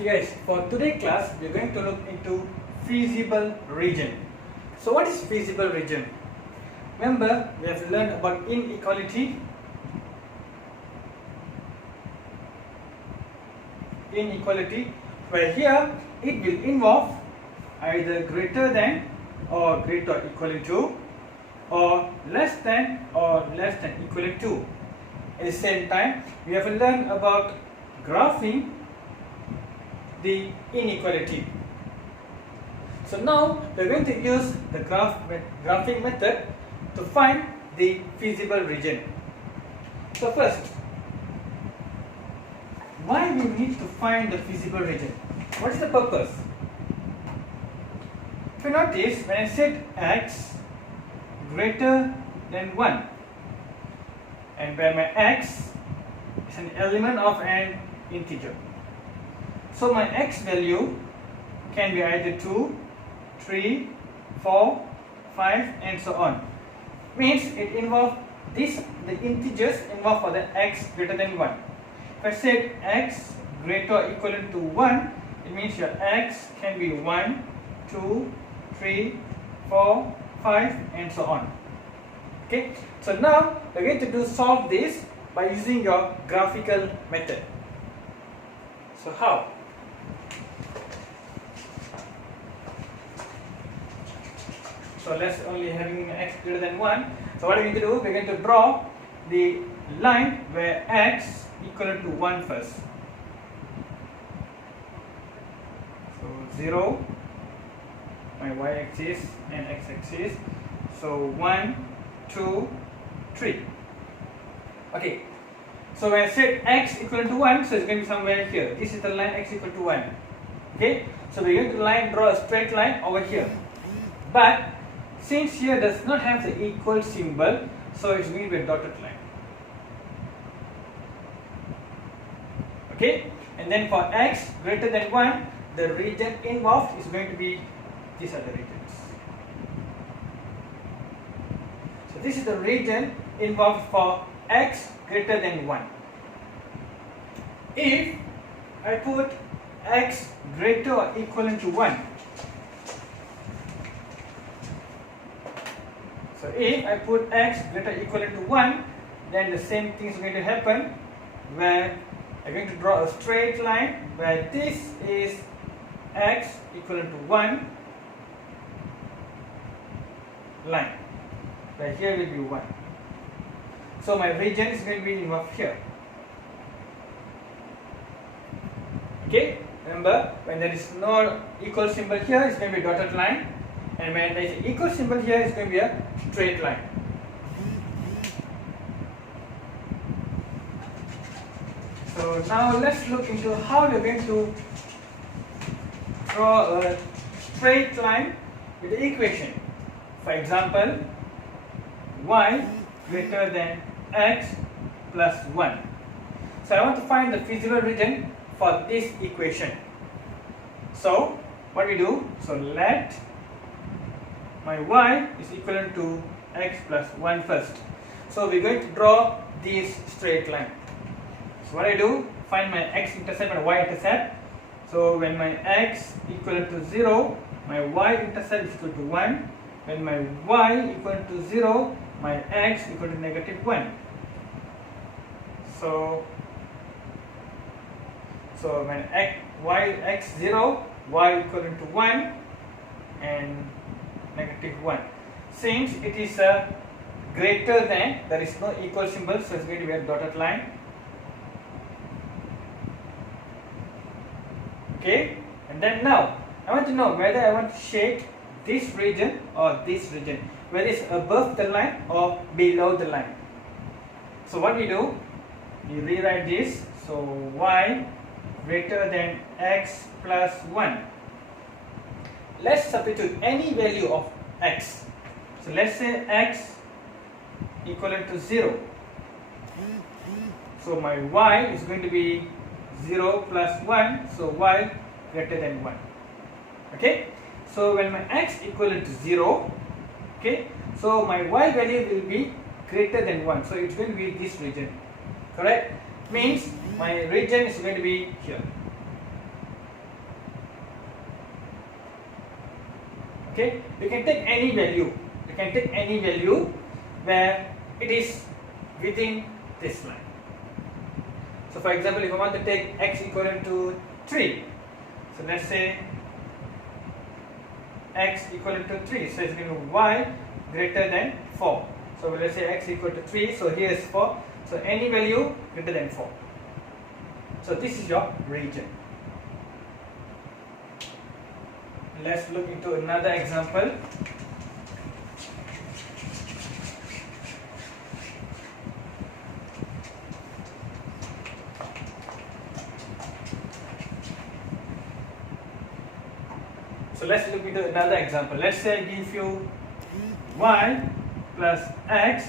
Okay guys, for today's class we are going to look into feasible region. So what is feasible region? Remember, we have learned about inequality. Where here it will involve either greater than or greater or equal to, or less than or less than equal to. At the same time, we have learned about graphing the inequality. So now we are going to use the graphing method to find the feasible region. So first, why we need to find the feasible region? What is the purpose? If you notice, when I said x greater than 1, and where my x is an element of an integer, so my x value can be either 2, 3, 4, 5 and so on. Means it involves the integers involved for the x greater than 1. If I said x greater or equal to 1, it means your x can be 1, 2, 3, 4, 5 and so on. Okay, so now we are going to solve this by using your graphical method. So how? So let's only having x greater than 1. So what are we going to do? We're going to draw the line where x equal to 1 first. So 0, my y-axis and x-axis. So 1, 2, 3. Okay. So when I said x equal to 1, so it's going to be somewhere here. This is the line x equal to 1. Okay. So we're going to draw a straight line over here. But since here does not have the equal symbol, so it's going to be a dotted line. Okay, and then for x greater than 1, the region involved is going to be these are the regions. So this is the region involved for x greater than 1. If I put x greater or equal to 1, so if I put x greater or equal to 1, then the same thing is going to happen, where I'm going to draw a straight line where this is x equal to 1 line, where here will be 1. So my region is going to be involved here. Okay, remember, when there is no equal symbol here, it's going to be a dotted line, and when there is an equal symbol here, it's going to be a straight line. So now let's look into how we are going to draw a straight line with the equation. For example, y greater than x plus 1. So I want to find the feasible region for this equation. So what we do? So let my y is equal to x plus 1 first. So we're going to draw this straight line. So what I do, find my x-intercept and y-intercept. So when my x equal to 0, my y-intercept is equal to 1. When my y equal to 0, my x equal to negative 1. So when x 0, y equal to 1 and negative 1. Since it is a greater than, there is no equal symbol, so it's going to be a dotted line. Okay, and then now I want to know whether I want to shade this region or this region, whether it's above the line or below the line. So what we do, we rewrite this. So y greater than x plus 1. Let's substitute any value of x. So let's say x equal to 0. So my y is going to be 0 plus 1, so y greater than 1. Okay, so when my x equal to 0, okay, so my y value will be greater than 1, so it will be this region, correct? Means my region is going to be here. Okay, you can take any value. You can take any value where it is within this line. So for example, if I want to take x equivalent to 3, so let's say x equivalent to 3, so it's going to be y greater than 4. So let's say x equal to 3, so here is 4, so any value greater than 4. So this is your region. Let's look into another example. So let's look into another example. Let's say I give you y plus x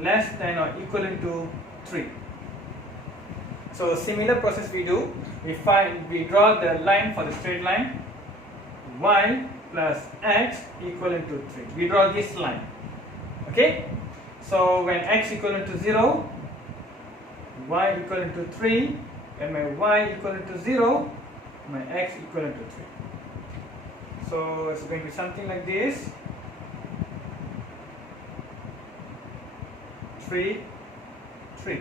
less than or equivalent to 3. So similar process we do. We draw the line for the straight line. Y plus x equivalent to 3. We draw this line. Okay. So when x equivalent to 0, y equivalent to 3, and my y equivalent to 0, my x equivalent to 3. So it's going to be something like this. 3, 3.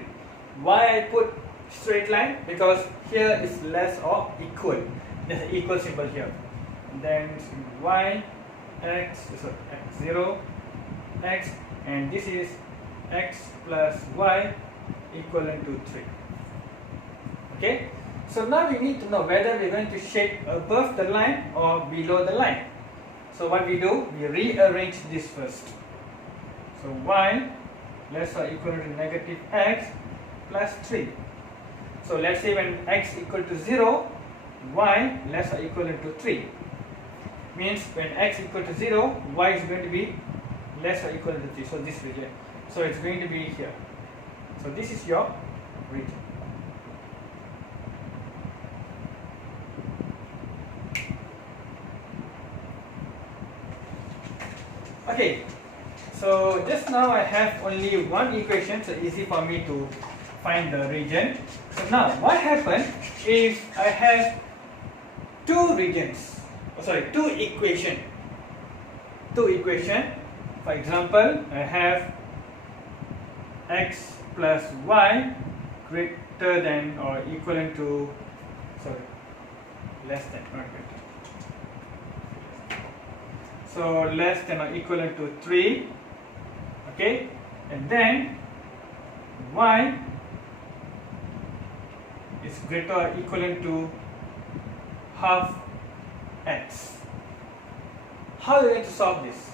Why I put straight line? Because here is less or equal. There's an equal symbol here. And then y, x, so x0, x, and this is x plus y equivalent to 3. Okay. So now we need to know whether we're going to shade above the line or below the line. So what we do, we rearrange this first. So y less or equal to negative x plus 3. So let's say when x equal to 0, y less or equivalent to 3. Means when x equal to 0, y is going to be less or equal to 3. So this region. So it's going to be here. So this is your region. Okay, so just now I have only one equation, so easy for me to find the region. So now what happens if I have two regions, two equation. For example, I have x plus y greater than or equivalent to, less than, not greater. So less than or equivalent to 3, okay, and then y is greater or equivalent to half x. How are we going to solve this?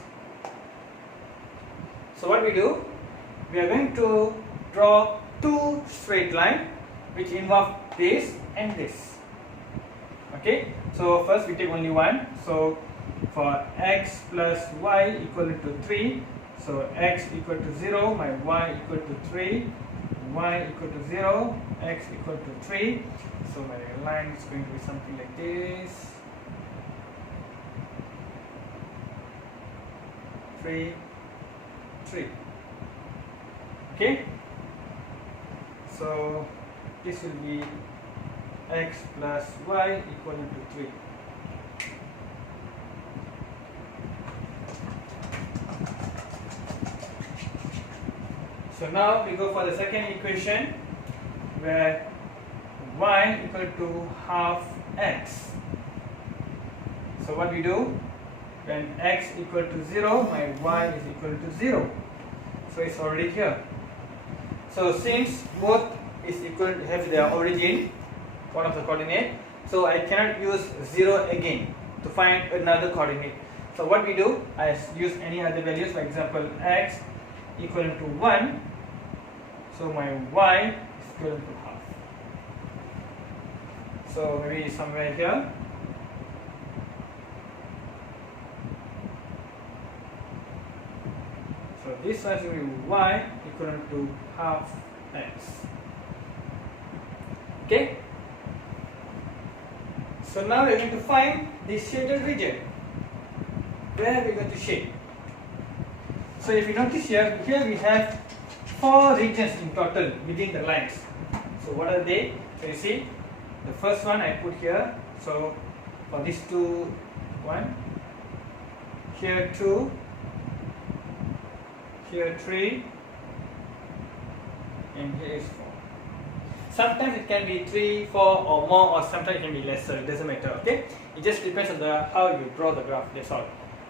So what we do, we are going to draw two straight lines which involve this and this. Okay, so first we take only one. So for x plus y equal to 3, so x equal to 0, my y equal to 3, y equal to 0, x equal to 3. So my line is going to be something like this. 3, 3. Okay, so this will be x plus y equal to 3. So now we go for the second equation where y equal to half x. So what we do, when x equal to 0, my y is equal to 0. So it's already here. So since both is equal, have their origin, one of the coordinate, so I cannot use 0 again to find another coordinate. So what we do, I use any other values, for example x equivalent to 1, so my y is equivalent to half. So maybe somewhere here. So this one will be y equivalent to half x. Okay. So now we are going to find the shaded region. Where are we going to shade? So if you notice here we have 4 regions in total within the lines. So what are they? So you see, the first one I put here. So for these two, 1, here 2, here 3, and here is 4. Sometimes it can be 3, 4 or more, or sometimes it can be lesser, it doesn't matter, okay? It just depends on how you draw the graph, that's all.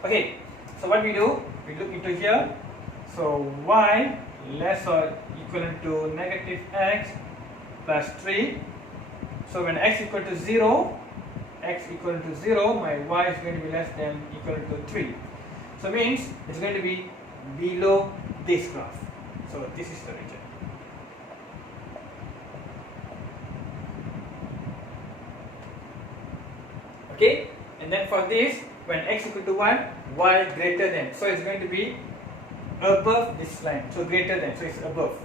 Okay, so what we do, we look into here. So y less or equivalent to negative x plus 3. So when x equal to 0, my y is going to be less than equal to 3. So means it's going to be below this graph. So this is the region. Okay, and then for this, when x equal to 1, y greater than. So it's going to be above this line. So greater than, so it's above.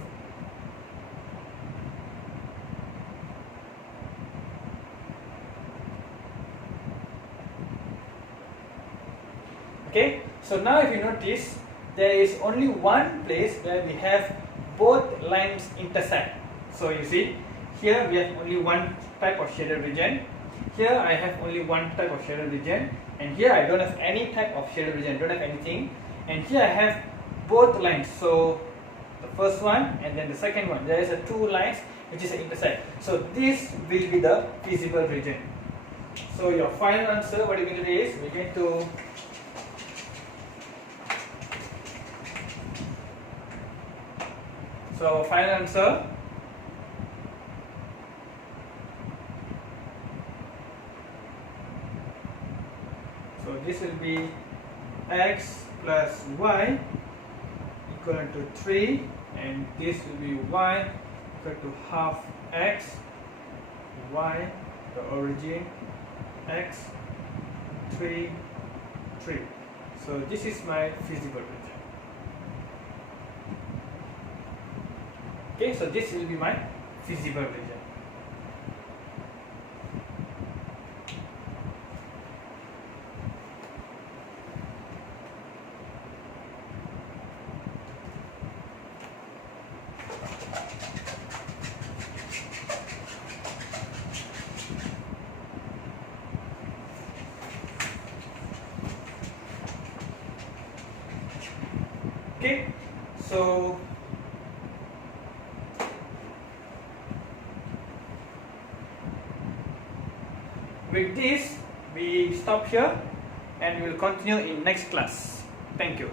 Okay, so now if you notice, there is only one place where we have both lines intersect. So you see, here we have only one type of shaded region. Here I have only one type of shaded region, and here I don't have any type of shaded region, don't have anything. And here I have both lines. So the first one and then the second one, there is a two lines which is an intersect. So this will be the feasible region. So your final answer, what you're going to do is, we're going to final answer, so this will be x plus y equal to 3, and this will be y equal to half x, y, the origin, x, 3, 3. So this is my feasible region. Okay, so this will be my feasible region. Okay, so with this we stop here and we will continue in next class. Thank you.